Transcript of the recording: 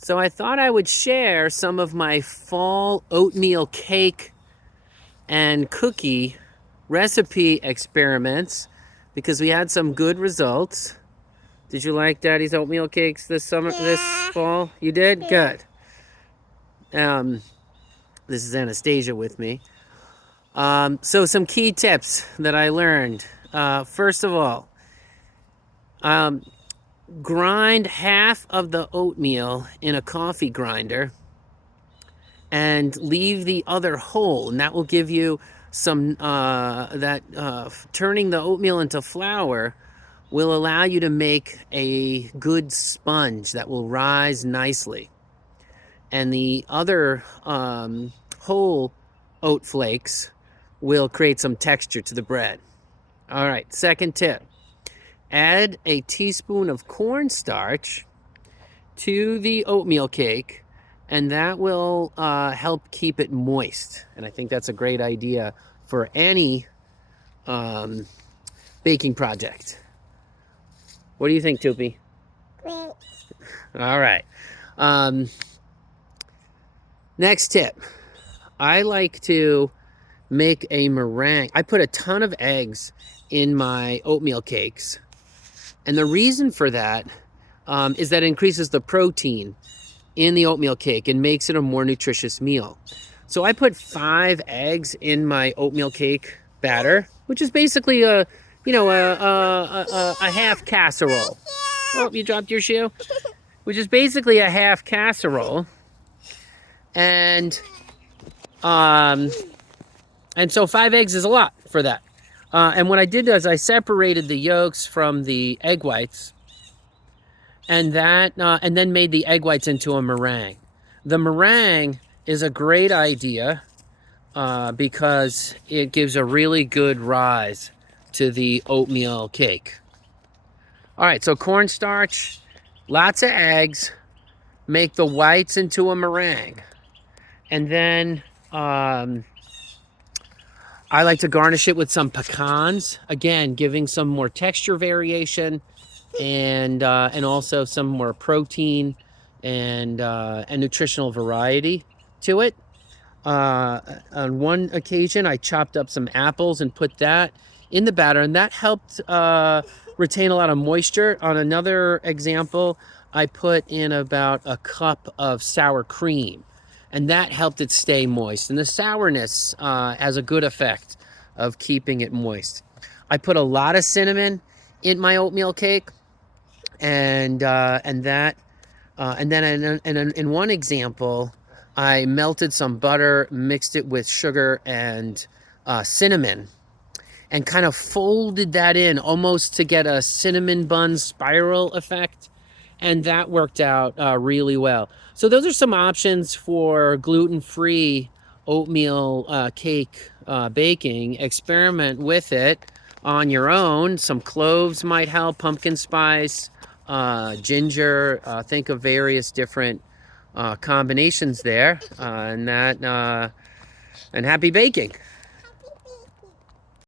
So I thought I would share some of my fall oatmeal cake and cookie recipe experiments because we had some good results. Did you like Daddy's oatmeal cakes this summer, this fall? You did? Good. Um, this is Anastasia with me. So some key tips that I learned. First of all, um, grind half of the oatmeal in a coffee grinder and leave the other whole, and that will give you some turning the oatmeal into flour will allow you to make a good sponge that will rise nicely. And the other whole oat flakes will create some texture to the bread. All right, second tip. Add a teaspoon of cornstarch to the oatmeal cake, and that will help keep it moist. And I think that's a great idea for any baking project. What do you think, Toopy? Great. All right. Next tip. I like to make a meringue. I put a ton of eggs in my oatmeal cakes. And the reason for that is that it increases the protein in the oatmeal cake and makes it a more nutritious meal. So I put 5 eggs in my oatmeal cake batter, which is basically a half casserole. Oh, you dropped your shoe? Which is basically a half casserole. And so 5 eggs is a lot for that. And what I did is I separated the yolks from the egg whites, and then made the egg whites into a meringue. The meringue is a great idea because it gives a really good rise to the oatmeal cake. All right, so cornstarch, lots of eggs, make the whites into a meringue. And then I like to garnish it with some pecans, again, giving some more texture variation and also some more protein and nutritional variety to it. On one occasion, I chopped up some apples and put that in the batter, and that helped retain a lot of moisture. On another example, I put in about a cup of sour cream, and that helped it stay moist. And the sourness has a good effect of keeping it moist. I put a lot of cinnamon in my oatmeal cake, and then in one example, I melted some butter, mixed it with sugar and cinnamon, and kind of folded that in almost to get a cinnamon bun spiral effect. And that worked out really well. So those are some options for gluten-free oatmeal cake baking. Experiment with it on your own. Some cloves might help, pumpkin spice, ginger. Think of various different combinations there, and happy baking.